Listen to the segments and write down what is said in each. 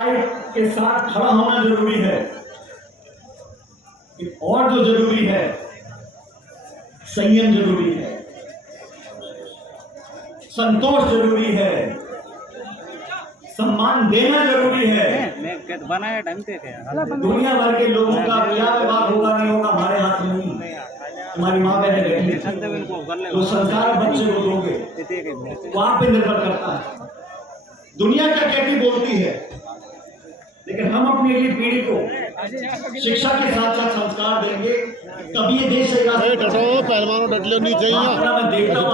के साथ खड़ा होना जरूरी है। और जो जरूरी है, संयम जरूरी है, संतोष जरूरी है, सम्मान देना जरूरी है। बनाए ढंग से थे। दुनिया भर के लोगों का क्या व्यवहार होगा नहीं होगा हमारे हाथ में नहीं। तुम्हारी माँ बहने बैठी, जो संस्कार बच्चे को दोगे वहां पे निर्भर करता है। दुनिया क्या कहती बोलती है, लेकिन हम अपनी अगली पीढ़ी को शिक्षा के साथ साथ संस्कार देंगे, तभी ये देश पहलवानों डट लो नहीं चाहिए। मैं देखता हूँ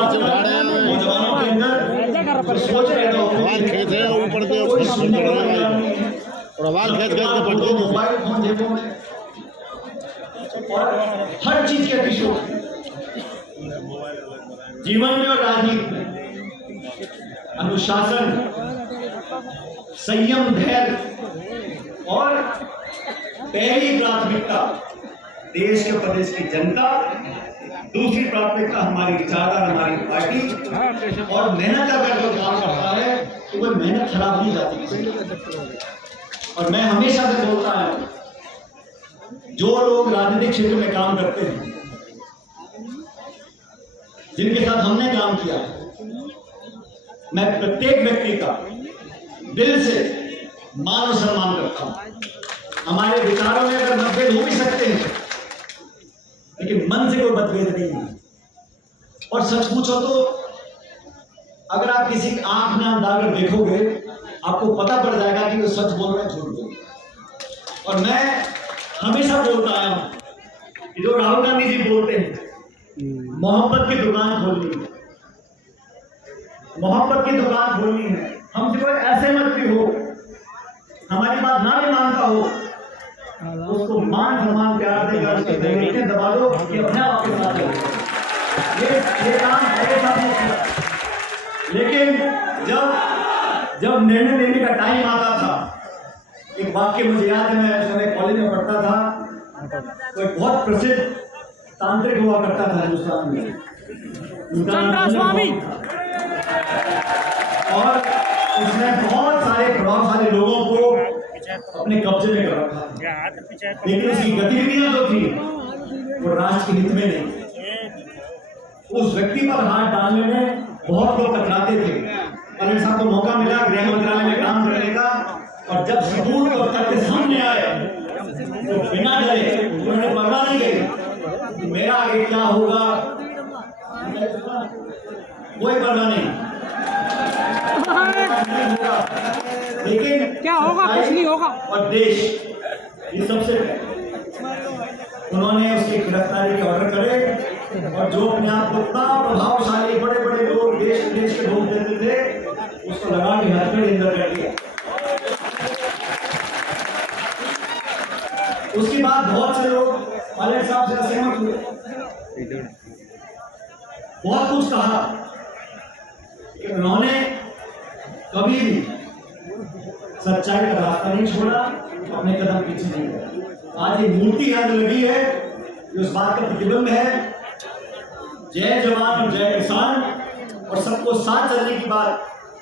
नौजवानों के अंदर सोच रहे खेत है ऊपर से और आवाज खेत खेत के पड़ती है। मोबाइल फोन जेबों में और हर चीज के विषय जीवन में और राजनीति में अनुशासन, संयम, धैर्य और पहली प्राथमिकता देश के प्रदेश की जनता, दूसरी प्राथमिकता हमारी विचारधारा, हमारी पार्टी और मेहनत अगर जो काम करता है तो वह मेहनत खराब नहीं जाती। और मैं हमेशा से बोलता हूं, जो लोग राजनीतिक क्षेत्र में काम करते हैं, जिनके साथ हमने काम किया, मैं प्रत्येक व्यक्ति का दिल से मान और सम्मान करता हूं। हमारे विचारों में अगर मतभेद हो भी सकते हैं, लेकिन मन से कोई मतभेद नहीं है। और सच पूछो तो अगर आप किसी की आंख में अंधाकर देखोगे, आपको पता पड़ जाएगा कि वो सच बोल रहे हैं, झूठ बोल रहे हैं। और मैं हमेशा बोलता आया हूं कि जो राहुल गांधी जी बोलते हैं मोहब्बत की दुकान खोलनी है, मोहब्बत की दुकान खोलनी है। हमसे कोई ऐसे मत भी हो, हमारी बात ना भी मानता हो, उसको मान सम्मान प्यार देगा, उसके दरवाजे दबा दो कि अपने आप के साथ ये काम मेरे साथ नहीं किया। लेकिन जब निर्णय लेने का टाइम आता था, एक वाक्य मुझे याद है, मैं उस समय कॉलेज में पढ़ता था, तो एक बहुत प्रसिद्ध तांत्रिक हुआ करता था हिंदुस्तान में, और उसने बहुत सारे प्रभावशाली लोगों को अपने कब्जे में कर रखा, लेकिन उसकी गतिविधियां जो थी वो राष्ट्र के हित में नहीं। उस व्यक्ति पर हाथ डालने में बहुत लोग कतराते थे। पटेल साहब को मौका मिला गृह मंत्रालय में काम करने का, और जब सबूत और तथ्य सामने आए तो बिना डरे उन्होंने परवाह नहीं गई, मेरा आगे क्या होगा कोई परवाह नहीं, लेकिन क्या होगा कुछ नहीं होगा। और देश ये सबसे उन्होंने उसकी गिरफ्तारी के ऑर्डर करे, और जो अपने आप को इतना प्रभावशाली बड़े बड़े लोग देश विदेश के लोग देते थे, उसको लगा के हाथ में अंदर कर दिया। उसके बाद बहुत से लोग पायलट साहब से असहमत हुए, बहुत कुछ कहा, लेकिन उन्होंने कभी भी सच्चाई का रास्ता नहीं छोड़ा, अपने कदम पीछे नहीं किया। आज ये मूर्ति हाथ लगी है, ये उस बात का प्रतिबिंब है। जय जवान और जय किसान, और सबको साथ चलने की बात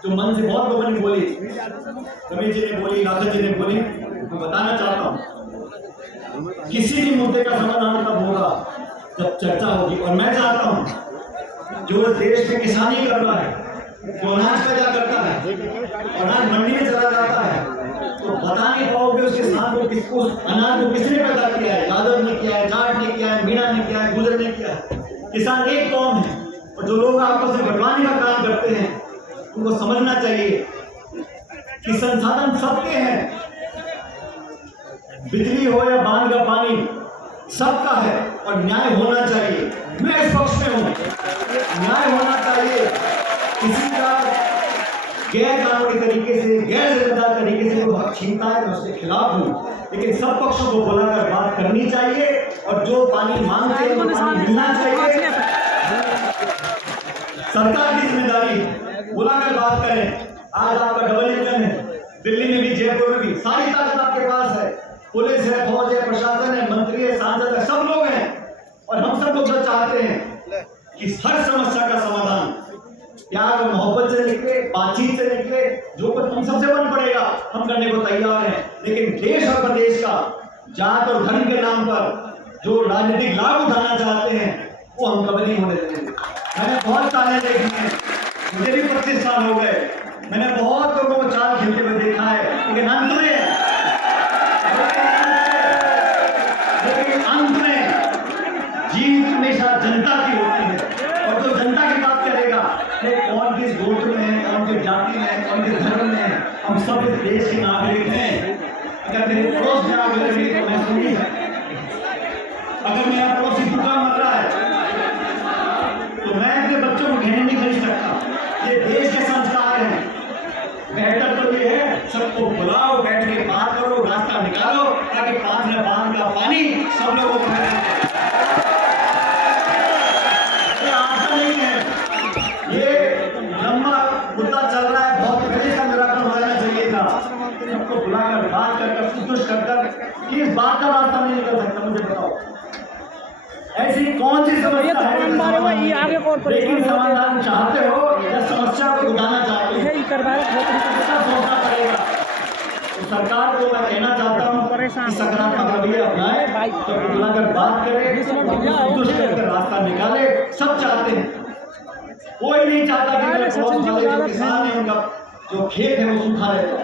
जो मन से बहुत लोगों ने बोली, कबीर जी ने बोली, राघव जी ने बोली, मैं बताना चाहता हूँ, किसी भी मुद्दे का समाधान तब होगा जब चर्चा होगी। और मैं चाहता हूँ जो देश में किसानी कर रहा है, जो अनाज पैदा करता है, अनाज मंडी में चला जाता है, तो बता नहीं पाओगे उसके साथ वो किसको अनाज को किसने पैदा किया है। यादव ने किया है, जाट ने किया है, मीणा ने किया है, गुजर ने किया है। किसान एक कौम है, और जो लोग आपस में बंटवाने का काम करते हैं, उनको समझना चाहिए कि संसाधन सबके हैं, बिजली हो या बांध का पानी सबका है, और न्याय होना चाहिए। मैं इस पक्ष में हूं, न्याय होना चाहिए। किसी का गैर कानूनी तरीके से, गैर जिम्मेदार तरीके से वो हक छीनता है, मैं उसके खिलाफ हूँ, लेकिन सब पक्षों को बुलाकर बात करनी चाहिए, और जो पानी मांगते हैं वो पानी मिलना चाहिए। सरकार की जिम्मेदारी बुलाकर बात करें। आज आपका डबल इंजन है, दिल्ली में भी, जयपुर में भी, सारी ताकत आपके पास है, पुलिस है, फौज है, प्रशासन है, मंत्री है, सांसद है, सब लोग हैं। और हम सब लोग जो चाहते हैं कि हर समस्या का समाधान प्यार और मोहब्बत से निकले, बातचीत से निकले, जो कुछ तुम सबसे बन पड़ेगा हम करने को तैयार हैं, लेकिन देश और प्रदेश का जात और धर्म के नाम पर जो राजनीतिक लाभ उठाना चाहते हैं वो हम कभी नहीं होने देंगे। मैंने बहुत ताने देखे हैं, मुझे भी 25 साल हो गए, मैंने बहुत लोगों को चाल खेलते हुए देखा है, लेकिन अंत में जीत हमेशा जनता की होती है। और जो जनता की बात करेगा कौन किस गोत्र में है, कौन किस जाति में है, कौन किस धर्म में है, हम सब इस देश के नागरिक हैं। अगर मेरे पड़ोस में आग लग रही है तो मैं सुनी है, अगर मेरा पड़ोसी भूखा मर रहा है तो मैं अपने बच्चों को घेरे नहीं खरीद सकता। ये देश के संस्कार हैं। बेहतर तो ये है सबको बुलाओ, बैठ के बात करो, रास्ता निकालो ताकि पांच बांध का पानी सब लोगों को मिले। ये आशा नहीं है, ये लंबा मुद्दा चल रहा है, बहुत पहले का निराकरण हो जाना चाहिए था। सबको बुलाकर बात कर संतुष्ट कर कि इस बात का रास्ता नहीं निकल सकता। मुझे बताओ ऐसी कौन सी समस्या है, लेकिन समाधान चाहते हो या समस्या को उठाना चाहते हो, सोचना पड़ेगा। तो सरकार को मैं कहना चाहता हूँ कि सकारात्मक रवैया अपनाए, तो बुलाकर बात करे, संतुष्ट करके रास्ता निकाले। सब चाहते हैं, कोई नहीं चाहता कि मेरे पड़ोस वाले जो किसान है उनका जो खेत है वो सूखा रहता,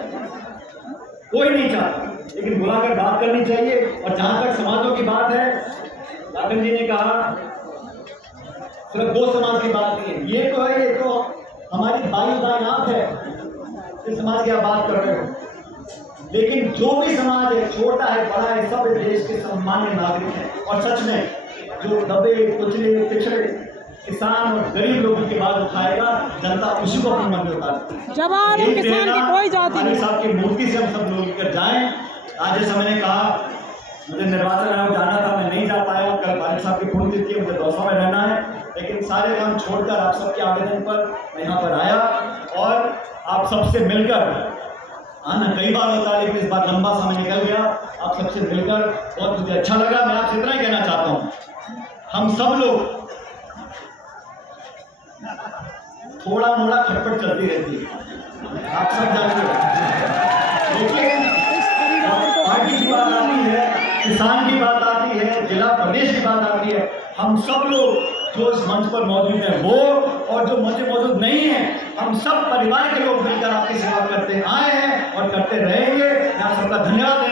कोई नहीं चाहता, लेकिन बुलाकर बात करनी चाहिए। और जहां तक समाजों की बात है, राजन जी ने कहा सिर्फ 2 समाज की बात नहीं है, ये तो है, ये तो हमारी बात है, इस समाज की आप बात कर रहे हो, लेकिन जो भी समाज है, छोटा है बड़ा है, सब देश के सम्मान्य नागरिक हैं। और सच में जो दबे कुचले पिछड़े किसान और गरीब लोगों की बात उठाएगा, जनता उसी को अपने मन में उतारती। जवान और किसान की कोई जाति नहीं। साहब की मूर्ति से हम सब लोग लेकर जाएं। आज जैसा मैंने कहा मुझे निर्वाचन आयोग जाना था, मैं नहीं जा पाया, कल बालिक साहब की पुण्यतिथि है, मुझे दौसा में रहना है, लेकिन सारे काम छोड़कर आप सबके आवेदन पर मैं यहाँ पर आया और आप सबसे मिलकर आना कई बार होता है, लेकिन इस बार लंबा समय निकल गया, आप सबसे मिलकर बहुत मुझे अच्छा लगा। मैं आपसे इतना ही कहना चाहता हूँ, हम सब लोग थोड़ा मोड़ा खटपट चलती रहती है, आप सब जानते हो, लेकिन पार्टी की बात आती है, किसान की बात आती है, जिला प्रदेश की बात आती है, हम सब लोग जो इस मंच पर मौजूद हैं वो और जो मंच मौजूद नहीं है, हम सब परिवार के लोग मिलकर आपकी सेवा करते आए हैं और करते रहेंगे। मैं आप सबका धन्यवाद